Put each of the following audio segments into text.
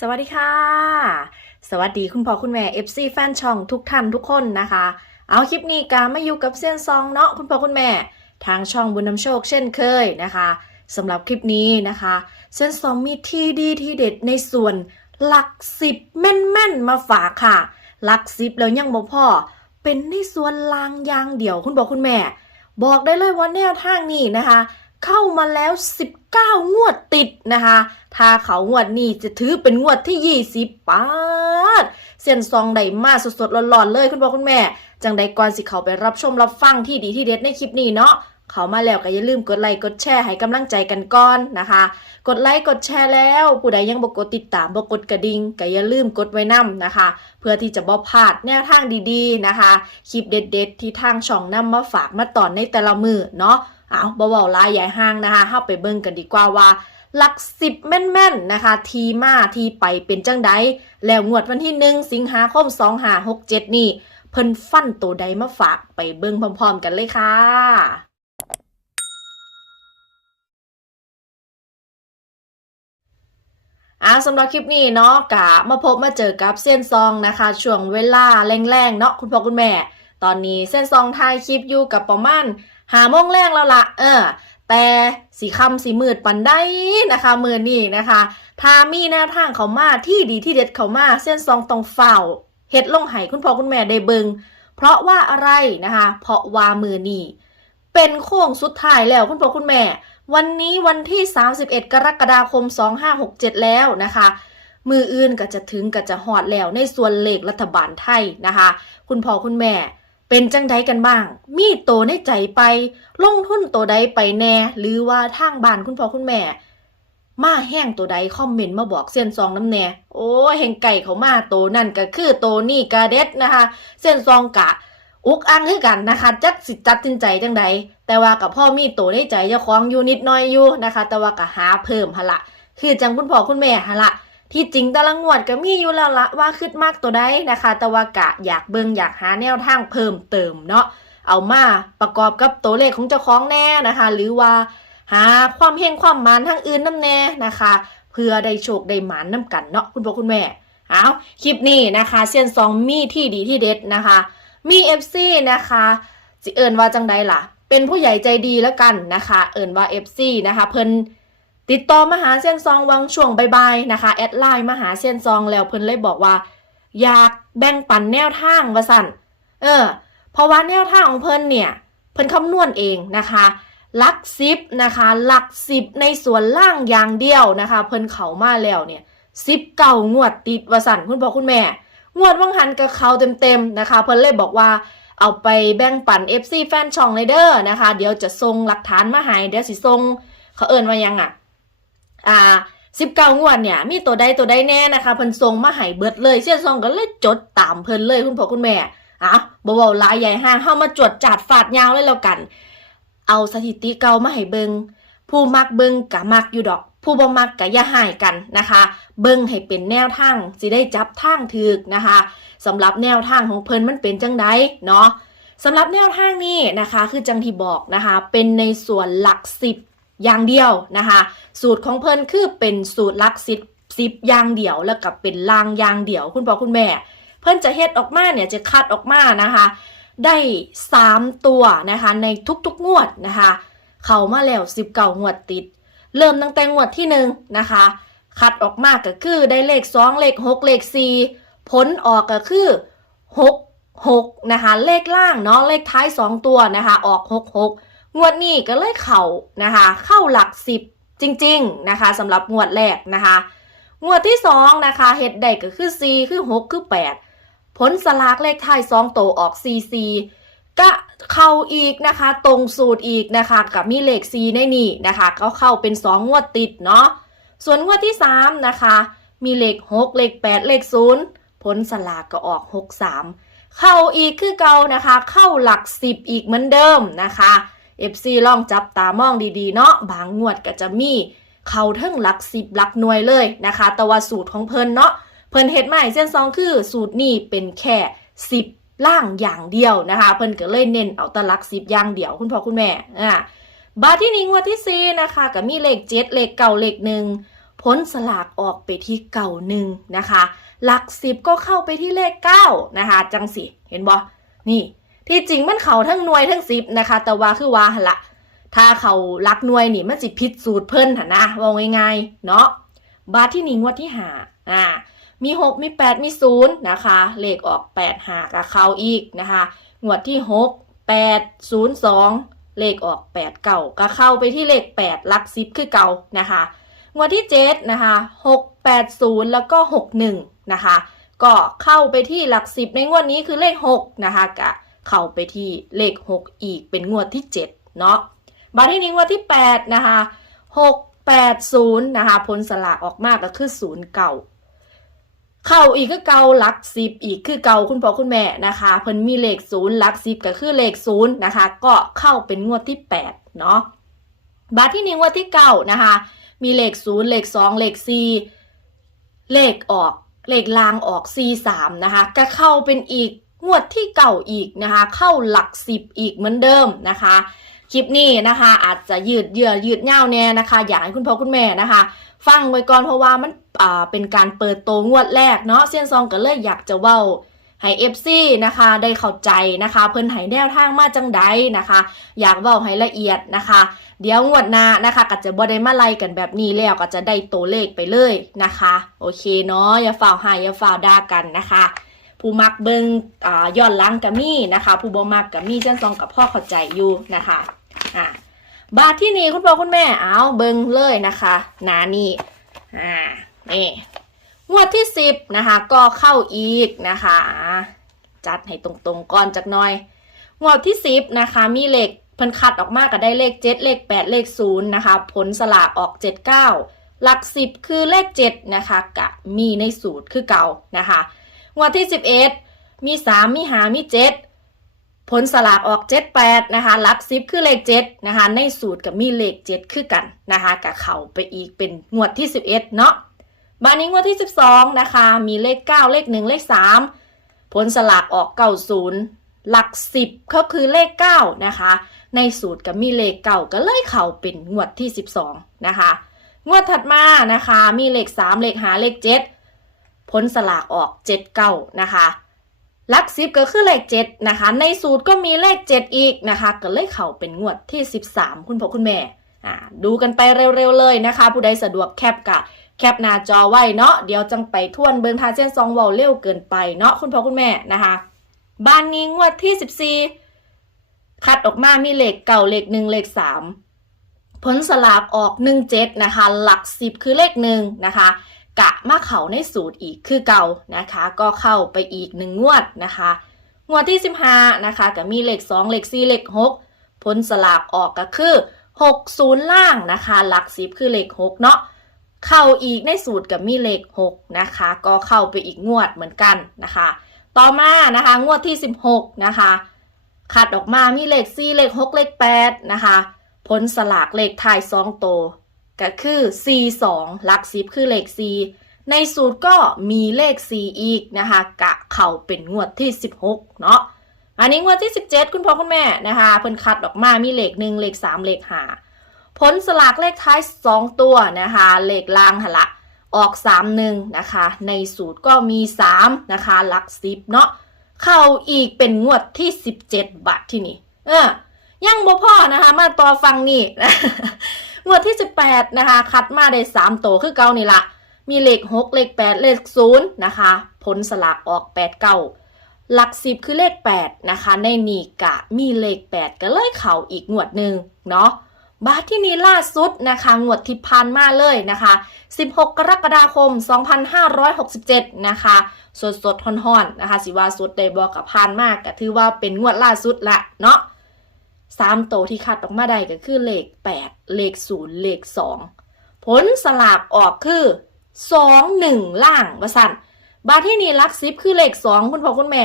สวัสดีค่ะ สวัสดีคุณพ่อคุณแม่ FC แฟนช่องทุกท่านทุกคนนะคะ เอาคลิปนี้กามาอยู่กับเส้นซองเนาะคุณพ่อคุณแม่ ทางช่องบุญนำโชคเช่นเคยนะคะสำหรับคลิปนี้นะคะเส้นซองมีที่ดีที่เด็ดในส่วนหลักสิบแม่นๆมาฝากค่ะ หลักสิบแล้วยังบ่พ่อ เป็นในส่วนลางยางเดี่ยวคุณพ่อคุณแม่ บอกได้เลยว่าแนวทางนี้นะคะ เข้ามาแล้ว 19 งวดติดนะคะ ถ้าเขางวดนี้จะถือเป็นงวดที่ 20ปาดเส้นซองใดมาสดๆร้อนๆเลยคุณพ่อคุณแม่ จังใดก่อนสิเขาไปรับชมรับฟังที่ดีที่เด็ดในคลิปนี้เนาะเขามาแล้วก็อย่าลืมกดไลค์กดแชร์ให้กำลังใจกันก่อนนะคะ กดไลค์กดแชร์แล้ว ผู้ใดยังบ่กดติดตามบกดกระดิ่งก็อย่าลืมกดไว้นํนะคะ เพื่อที่จะบ่พลาดแนวทางดีๆนะคะ คลิปเด็ด ๆ ที่ทางช่องนำมาฝากมาตอนในแต่ละมือเนาะ เอาเว้าหลายใหญ่ห้างนะคะเข้าไปเบิ่งกันดีกว่าว่าหลักสิบแม่นๆนะคะ ทีมาทีไปเป็นจังใดแล้วงวดวันที่หนึ่งสิงหาคม2 5 6 7นี่ เพิ่นฟันตัวใดมาฝากไปเบิ่งพร้อมๆกันเลยค่ะอ่าสำหรับคลิปนี้เนาะกะมาพบมาเจอกับเส้นซองนะคะ ช่วงเวลาแรงๆเนาะคุณพ่อคุณแม่ ตอนนี้เส้นซองถ่ายคลิปอยู่กับประมาณ หาโมงแรงแล้วละเออ แต่สีคำสีมืดปันได้นะคะมือนี่นะคะถ้ามีแนวทางเขามาที่ดีที่เด็ดเขามาเส้นซองตรงเฝ้าเฮ็ดลงไห้คุณพ่อคุณแม่ได้เบิงเพราะว่าอะไรนะคะ เพราะว่ามือนี่เป็นโค้งสุดท้ายแล้วคุณพ่อคุณแม่ วันนี้วันที่ 31 กรกฎาคม 2567 แล้วนะคะ มืออื่นก็จะถึงก็จะหอดแล้วในส่วนเลขรัฐบาลไทยนะคะ คุณพ่อคุณแม่ เป็นจังใดกันบ้าง มีโตในใจไป ลงทุนโตใดไปแน่ หรือว่าทางบ้านคุณพ่อคุณแม่ มาแห้งตัวใดคอมเมนต์มาบอกเส้นซองน้ำแน่ โอ้ยแห่งไก่เขามาโตนั่นก็คือโตนี่กาเด็ดนะคะ เส้นซองกะ อุกอังคือกันนะคะ จักสิจัดสินใจจังใด แต่ว่ากับพ่อมีโตในใจเจ้าของอยู่นิดน้อยอยู่นะคะ แต่ว่าก็หาเพิ่มหนละ คือจังคุณพ่อคุณแม่หนละ ที่จริงต่ละงหวดก็มีอยู่แล้วละว่าคืดมากตัวใดนะคะ แต่ว่ากะอยากเบิ่งอยากหาแนวทางเพิ่มเติมเนาะเอามาประกอบกับตัวเลขของเจ้าของแน่นะคะ หรือว่าหาความเฮงความมานทางอื่นน้ำแน่นะคะ เพื่อได้โชคได้หมานน้ำกันเนาะคุณพ่อคุณแม่เอาคลิปนี้นะคะเซียนซองมีที่ดีที่เด็ดนะคะ มีเอฟซีนะคะสิเอิญว่าจังใดล่ะ เป็นผู้ใหญ่ใจดีแล้วกันนะคะ เอิญว่าเอฟซีนะคะ เพิ่น ติดต่อมาหาเซียนซองวังช่วงบายๆนะคะแอดไลน์มาหาเซียนซองแล้วเพิ่นเลยบอกว่า อยากแบ่งปันแนวทางว่าสั่นเออเพราะว่าแนวทางของเพิ่นเนี่ย เพิ่นคำนวณเองนะคะหลักสิบนะคะหลักสิบในส่วนล่างอย่างเดียวนะคะ เพิ่นเขามาแล้วเนี่ยสิบเก่างวดติดวสันคุณพ่อคุณแม่ งวดวังหันกับเขาเต็มๆนะคะ เพิ่นเลยบอกว่าเอาไปแบ่งปัน FC แฟนช่องเลยเด้อนะคะ เดี๋ยวจะส่งหลักฐานมาให้เดี๋ยวสิส่งเขาเอิ้นว่ายังอะ อ่าสิบเก้างวดเนี่ย มีตัวใดตัวใดแน่นะคะเพิ่นส่งมาให้เบิดเลยเสียซองก็เลยจดตามเพิ่นเลยคุณพ่อคุณแม่อะบ่เว้าหลายใหญ่ห้างเฮามาจวดจาดฟาดยาวเลยแล้วกัน เอาสถิติเก่ามาให้เบิงผู้มักเบิงกะมักอยู่ดอก ผู้บ่มักกะอย่าหายกันนะคะ เบิงให้เป็นแนวทางสิได้จับทางถึกนะคะสำหรับแนวทางของเพิ่นมันเป็นจังไดเนาะสำหรับแนวทางนี้นะคะ คือจังที่บอกนะคะ เป็นในส่วนหลักสิบ อย่างเดียวนะคะ สูตรของเพิ่นคือเป็นสูตรลักสิบสิบอย่างเดียวแล้วก็เป็นลางอย่างเดียว คุณพ่อคุณแม่ เพิ่นจะเฮ็ดออกมาเนี่ยจะคัดออกมานะคะ ได้ 3 ตัวนะคะในทุกๆงวดนะคะ เข้ามาแล้ว19งวดติด เริ่มตั้งแต่งวดที่1นะคะคัดออกมาก็คือได้เลข 2 เลข 6 เลข 4 ผลออกก็คือ 6 6 นะคะ เลขล่างเนาะเลขท้าย 2 ตัวนะคะ ออก 6 6 งวดนี้ก็เลยเข่านะคะ เข้าหลัก10จริง ๆนะคะสำหรับงวดแรกนะคะ งวดที่2นะคะเฮ็ดได้ก็คือ4คือ6คือ8ผลสลากเลขท้าย2โตออก CC ก็เข้าอีกนะคะ ตรงสูตรอีกนะคะ กับมีเลข C ในนี่นะคะก็เข้าเป็น2งวดติดเนาะส่วนงวดที่3นะคะ มีเลข6เลข8เลข0ผลสลากก็ออก63เข้าอีกคือเก่านะคะ เข้าหลัก10อีกเหมือนเดิมนะคะ FC ลองจับตามองดีๆ เนาะบางงวดก็จะมีเข้าทั้งหลัก10หลักหน่วยเลยนะคะ แต่ว่าสูตรของเพิ่นเนาะเพิ่นเฮ็ดให้เส้นซองคือสูตรนี้เป็นแค่สิบล่างอย่างเดียวนะคะ เพิ่นก็เลยเน้นเอาแตลักสิบอย่างเดียว คุณพ่อคุณแม่อ่าบาทที่นี้งวดที่สี่นะคะก็มีเลขเจ็ดเลขเก้าเลขหนึ่งผลสลากออกไปที่เก่าหนึ่งนะคะ หลักสิบก็เข้าไปที่เลขเก้านะคะ จังสิเห็นบ่นี่ ที่จริงมันเขาทั้งหน่วยทั้งสิบนะคะ แต่ว่าคือว่าหั่นละถ้าเขาลักหน่วยนี่มันสิผิดสูตรเพิ่นหนะว่าง่ายๆเนาะบาทที่หนึ่งงวดที่หาอ่ามีหกมีแปดมีศูนย์นะคะ เลขออกแปดหากับเขาอีกนะคะ งวดที่หกแปดศูนย์สองเลขออกแปดเก่าก็เข้าไปที่เลขแปดลักซิปคือเก่านะคะ งวดที่เจ็ดนะคะหกแปดศูนย์แล้วก็หกหนึ่งนะคะ ก็เข้าไปที่หลักสิบในงวดนี้คือเลขหกนะคะกะ เข้าไปที่เลขหกอีกเป็นงวดที่เจ็ดเนาะบาทที่นี้งวดที่แปดนะคะหกแปดศูนย์นะคะผลสลากออกมากก็คือศูนย์เก่าเข้าอีกคือเก่าลักสิบอีกคือเก่าคุณพ่อคุณแม่นะคะเพิ่นมีเลขศูนย์ลักสิบก็คือเลขศูนย์นะคะก็เข้าเป็นงวดที่แปดเนาะบาทที่หนึ่งงวดที่เก้านะคะมีเลขศูนย์เลขสองเลขสี่เลขออกเลขลางออกสี่สามนะคะก็เข้าเป็นอีก งวดที่เก่าอีกนะคะ เข้าหลักสิบอีกเหมือนเดิมนะคะ คลิปนี้นะคะ อาจจะยืดเยื้อยืดเง่าแน่นะคะ อยากให้คุณพ่อคุณแม่นะคะ ฟังไว้ก่อนเพราะว่ามันเป็นการเปิดโตงวดแรกเนาะเซียนซองก็เลยอยากจะเว้าให้เอฟซีนะคะได้เข้าใจนะคะ เพิ่นให้แนวทางมาจังใดนะคะ อยากเว้าให้ละเอียดนะคะ เดี๋ยวงวดหน้านะคะก็จะบ่ได้มาไล่กันแบบนี้แล้วก็จะได้ตัวเลขไปเลยนะคะ โอเคเนาะอย่าฝ่าวหายอย่าฝ่าวด่ากันนะคะ ผู้มักเบิงอ่าย้อนหลังกับมีนะคะ ผู้บ่มักกับมีเช่นซองกับพ่อเข้าใจอยู่นะคะอ่าบาทที่นี่คุณพ่อคุณแม่เอาเบิงเลยนะคะหนานี่อ่านี่งวดที่สิบนะคะก็เข้าอีกนะคะจัดให้ตรงๆก่อนจักหน่อยงวดที่สิบนะคะมีเลขเพิ่นคัดออกมาก็ได้เลขเจ็ดเลขแปดเลขศูนย์นะคะผลสลากออกเจ็ดเก้าหลักสิบคือเลขเจ็ดนะคะกะมีในสูตรคือเก่านะคะ งวดที่ 11 มี 3 มี5มี 7 ผลสลากออก 78 นะคะหลัก10คือเลข 7 นะคะ ในสูตรกับมีเลข 7 คือกันนะคะกับเขาไปอีกเป็นงวดที่ 11 เนาะบานนี้งวดที่ 12 นะคะ มีเลข 9 เลข 1 เลข 3 ผลสลากออก 90 หลัก 10 ก็คือเลข 9 นะคะ ในสูตรกับมีเลขเก่าก็เลยเข่าเป็นงวดที่ 12 นะคะ งวดถัดมานะคะ มีเลข 3 เลข5เลข 7 ผลสลากออกเจ็ดเก้านะคะหลักสิบก็คือเลขเจ็ดนะคะ ในสูตรก็มีเลขเจ็ดอีกนะคะ ก็เลยเข้าเป็นงวดที่สิบสามคุณพ่อคุณแม่อ่าดูกันไปเร็วๆเลยนะคะ ผู้ใดสะดวกแคปกะแคปหน้าจอไว้เนาะเดี๋ยวจังไปทวนเบิงทาเส้นซองเวาเร็วเกินไปเนาะคุณพ่อคุณแม่นะคะบ้านนี้งวดที่สิบสี่คัดออกมามีเลขเก่าเลขหนึ่งเลขสามผลสลากออกหนึ่งเจ็ดนะคะ หลักสิบคือเลขหนึ่งนะคะ กะมาเขาในสูตรอีกคือเก่านะคะ ก็เข้าไปอีกหนึ่งงวดนะคะ งวดที่ 15 นะคะก็มีเลข2เลข4เลข6ผลสลากออกก็คือ 60 ล่างนะคะ หลักสิบคือเลข6เนาะเข้าอีกในสูตรกับมีเลข6นะคะ ก็เข้าไปอีกงวดเหมือนกันนะคะ ต่อมานะคะงวดที่ 16 นะคะขัดออกมามีเลข4เลข6เลข8นะคะ ผลสลากเลขท้าย2ตัว ก็คือ C2 หลักสิบคือเลข C ในสูตรก็มีเลข C อีกนะคะ กะเข่าเป็นงวดที่ 16 เนาะอันนี้งวดที่ 17 คุณพ่อคุณแม่นะคะเพิ่นคัดออกมามีเลข1เลข3เลข5ผลสลากเลขท้าย 2 ตัวนะคะ เลขล่างหละออก 3 1 นะคะ ในสูตรก็มี 3 นะคะ หลัก10เนาะเข้าอีกเป็นงวดที่ 17 บาทที่นี่ เออ ยังบ่พ่อนะคะ มาต่อฟังนี่ งวดที่ 18 นะคะ คัดมาได้3ตัวคือเก่านี่ละมีเลข 6 เลข 8 เลข 0 นะคะ ผลสลากออก 8 เก้าหลัก 10 คือเลข 8 นะคะ ในนี่กะมีเลข 8 ก็เลยเข่าอีกงวดหนึ่งเนาะบาทที่นี้ล่าสุดนะคะงวดที่ผ่านมาเลยนะคะ 16 กรกฎาคม 2567 นะคะสดสดๆฮ้อนๆนะคะ สิว่าสดได้บอกกับผ่านมากก็ถือว่าเป็นงวดล่าสุดละเนาะ สามโตวที่คัดออกมาได้ก็คือเลข8เลข0เลข2ผลสลากออกคือ2 1ล่างว่าสั่นบาที่นี่ลักซิบคือเลข2คุณพ่อคุณแม่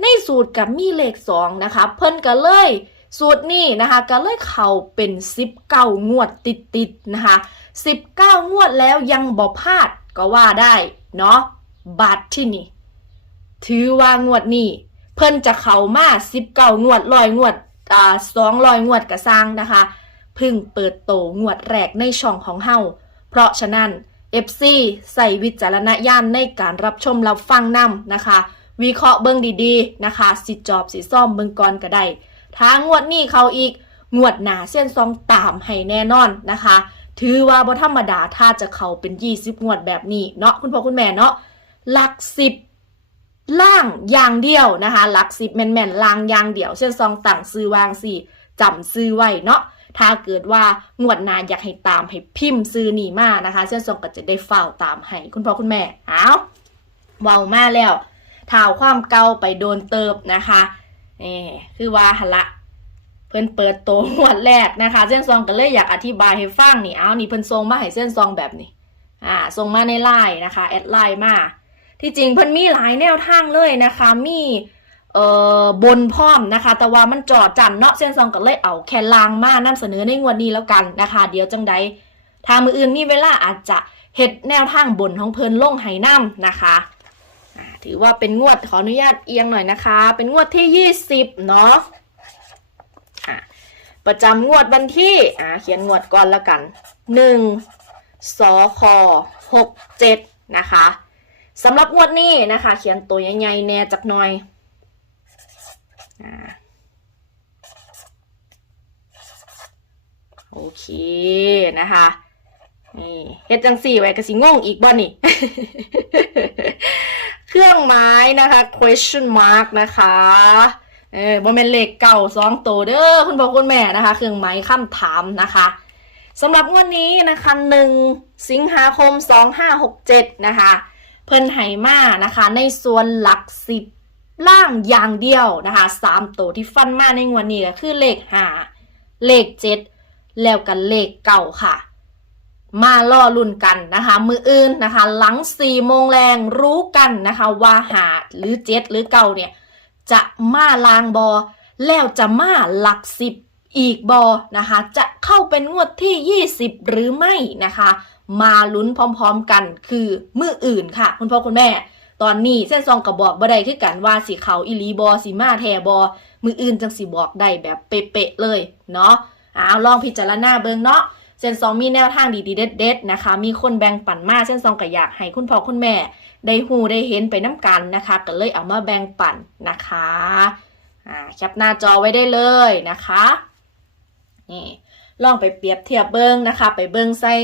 ในสูตรกับมีเลข2นะคะ เพิ่นก็เลย สูตรนี้นะคะ ก็เลยเข้าเป็น19งวดติดๆนะคะ19งวดแล้วยังบ่พลาดก็ว่าได้เนาะบาทที่นี่ ถือว่างวดนี้ เพิ่นจะเข้ามา19งวดร้อยงวด สองรอยงวดกระสร้างนะคะเพึ่งเปิดโตงวดแรกในช่องของเฮาเพราะฉะนั้น FC ใส่วิจารณญาณในการรับชมรับฟังนำนะคะ วิเคราะห์เบิ่งดีๆนะคะ สิจอบสิซ่อมเบิ่งก่อนก็ได้ถ้างวดนี้เขาอีกงวดหนาเส้นซองตามให้แน่นอนนะคะ ถือว่าบ่ธรรมดาถ้าจะเข้าเป็น 20 งวดแบบนี้เนาะคุณพ่อคุณแม่เนาะหลักสิบ ล่างอย่างเดียวนะคะหลักสิบแม่นๆล่างอย่างเดียวเส้นซองต่างซื้อวางสี่จำซื้อไว้เนาะถ้าเกิดว่างวดนาอยากให้ตามให้พิมพ์ซื้อหนีมานะคะเส้นซองก็จะได้เฝ้าตามให้คุณพ่อคุณแม่เอาเว้ามาแล้วท้าวความเก่าไปโดนเติบนะคะนี่คือว่าหละเพิ่นเปิดโตวงวดแรกนะคะ เส้นซองก็เลยอยากอธิบายให้ฟังนี่เอานี่เพิ่นส่งมาให้เส้นซองแบบนี้อ่าส่งมาในไลน์นะคะแอดไลน์มา ที่จริงเพิ่นมีหลายแนวทางเลยนะคะ มีเอ่อบนพร้อมนะคะ แต่ว่ามันจอดจันเนาะเส้นซองก็เลยเอาแค่ลางมานำเสนอในงวดนี้แล้วกันนะคะ เดี๋ยวจังใดทางมืออื่นมีเวลาอาจจะเฮ็ดแนวทางบนของเพิ่นลงให้นํนะคะถือว่าเป็นงวดขออนุญาตเอียงหน่อยนะคะ เป็นงวดที่ 20 เนาะประจำงวดวันที่อ่าเขียนงวดก่อนแล้วกันหนึ่งสคหกเจ็ดนะคะ สำหรับงวดนี้นะคะ เขียนตัวใหญ่ๆแน่จักหน่อยอโอเคนะคะนี่เฮ็ดจังสี่ไว้กระสิงงอีกบ่นี่ เครื่องหมายนะคะ question mark นะคะเออบ่แม่นเลขเก่าสองตัวเด้อคุณพ่อคุณแม่นะคะ เครื่องหมายคำถามนะคะสำหรับงวดนี้นะคะหนึ่งสิงหาคม2567นะคะ เพิ่นไหมานะคะ ในส่วนหลักสิบล่างอย่างเดียวนะคะสามตัวที่ฟันมาในงวดนี้ก็คือเลขห้าเลขเจ็ดแล้วกันเลขเก่าค่ะ มาล่อลุ่นกันนะคะ มืออื่นนะคะ หลังสี่โมงแรงรู้กันนะคะว่าหาหรือเจ็ดหรือเก่าเนี่ยจะมาลางบอ แล้วจะมาหลักสิบอีกบอนะคะ จะเข้าเป็นงวดที่ 20 หรือไม่นะคะ มาลุ้นพร้อมๆกันคือมืออื่นค่ะ คุณพ่อคุณแม่ ตอนนี้เส้นซองกับบอกบ่ได้คือกันว่าสีเขาอีลีบอสีมาแทบอมืออื่นจังสีบอกได้แบบเป๊ะๆเลยเนาะเอาลองพิจารณาเบิ่งเนาะเส้นซองมีแนวทางดีๆเด็ด ๆ นะคะ มีคนแบ่งปันมาเส้นซองก็อยากให้คุณพ่อคุณแม่ ได้หูได้เห็นไปน้ำกันนะคะ ก็เลยเอามาแบ่งปันนะคะอ่าแคปหน้าจอไว้ได้เลยนะคะนี่ลองไปเปรียบเทียบเบิ้งนะคะ ไปเบิ้งใส่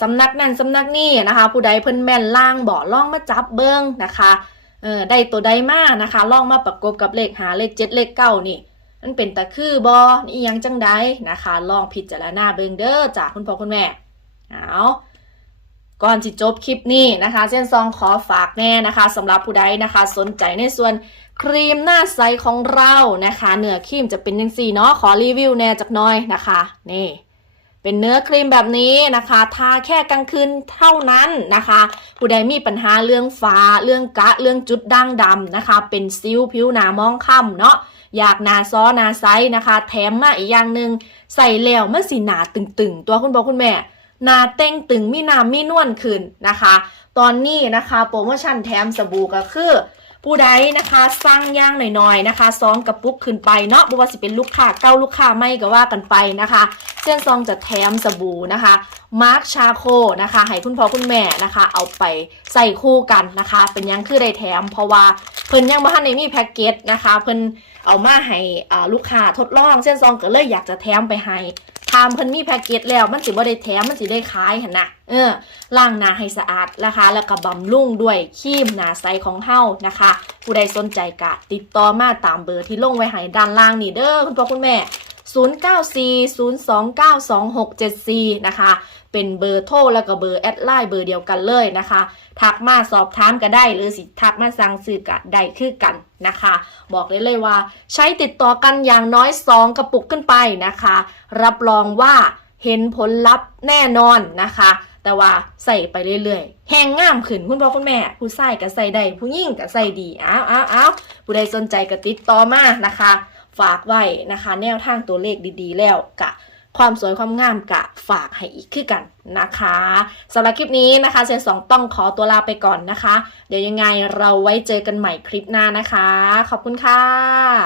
สำนักนั่นสำนักนี่นะคะ ผู้ใดเพิ่นแม่นล่างบ่อล่องมาจับเบิ้งนะคะเออได้ตัวใดมานะคะล่องมาประกบกับเลขหาเลขเจ็ดเลขเก้านี่มันเป็นตะคือบอนี่ยังจังใดนะคะลองพิจารณาเบิ่งเด้อจากคุณพ่อคุณแม่เอาก่อนสิจบคลิปนี้นะคะเส้นซองขอฝากแน่นะคะสำหรับผู้ใดนะคะ สนใจในส่วนครีมหน้าใสของเรานะคะเนื้อครีมจะเป็นยังสี่เนาะขอรีวิวแน่จักน้อยนะคะ นี่ เป็นเนื้อครีมแบบนี้นะคะ ทาแค่กลางคืนเท่านั้นนะคะ ผู้ใดมีปัญหาเรื่องฟ้า เรื่องกะ เรื่องจุดด่างดำนะคะ เป็นซิวผิวหนามองค่ำเนาะ อยากหนาซ้อหนาไซส์นะคะ แถมมาอีกอย่างหนึ่งใส่แล้วมันสีหนาตึงๆ ตัวคุณพ่อคุณแม่หนาเต้งตึงมีน้ำมีนวลขึ้นนะคะ ตอนนี้นะคะ โปรโมชั่นแถมสบู่ก็คือ ผู้ใดนะคะสั่งย่างหน่อยๆนะคะซองกระปุกขึ้นไปเนาะบ่ว่าสิเป็นลูกค้าเก้าลูกค้าไม่ก็ว่ากันไปนะคะเส้นซองจะแถมสบู่นะคะมาร์คชาโคนะคะให้คุณพ่อคุณแม่นะคะ เอาไปใส่คู่กันนะคะ เป็นยังคือได้แถม เพราะว่าเพิ่นยังบ่ทันได้มีแพ็กเกจนะคะ เพิ่นเอามาให้ลูกค้าทดลอง เส้นซองก็เลยอยากจะแถมไปให้ ทามเพิ่นมีแพ็กเกจแล้วมันสิบ่ได้แถมมันสิได้ขายหันนะเออล้างหน้าให้สะอาดนะคะ แล้วก็บำรุงด้วยครีมหน้าใสของเฮานะคะ ผู้ใดสนใจกะติดต่อมาตามเบอร์ที่ลงไว้ให้ด้านล่างนี่เด้อคุณพ่อคุณแม่ 0940292674 นะคะ เป็นเบอร์โทรแล้วก็เบอร์แอดไลน์เบอร์เดียวกันเลยนะคะ ทักมาสอบถามก็ได้ หรือสิทักมาสั่งซื้อก็ได้คือกันนะคะ บอกเลยเลยว่า ใช้ติดต่อกันอย่างน้อย 2 กระปุกขึ้นไปนะคะ รับรองว่าเห็นผลลัพธ์แน่นอนนะคะ แต่ว่าใส่ไปเรื่อยๆ แหงง่ามขึ้นคุณพ่อคุณแม่ ผู้ชายก็ใส่ได้ผู้หญิงก็ใส่ดีอ้าวอ้าวอ้าวผู้ใดสนใจก็ติดต่อมานะคะ ฝากไว้นะคะ แนวทางตัวเลขดีๆ แล้วกะความสวยความงามกะฝากให้อีกคือกันนะคะสำหรับคลิปนี้นะคะเซนสองต้องขอตัวลาไปก่อนนะคะ เดี๋ยวยังไงเราไว้เจอกันใหม่คลิปหน้านะคะ ขอบคุณค่ะ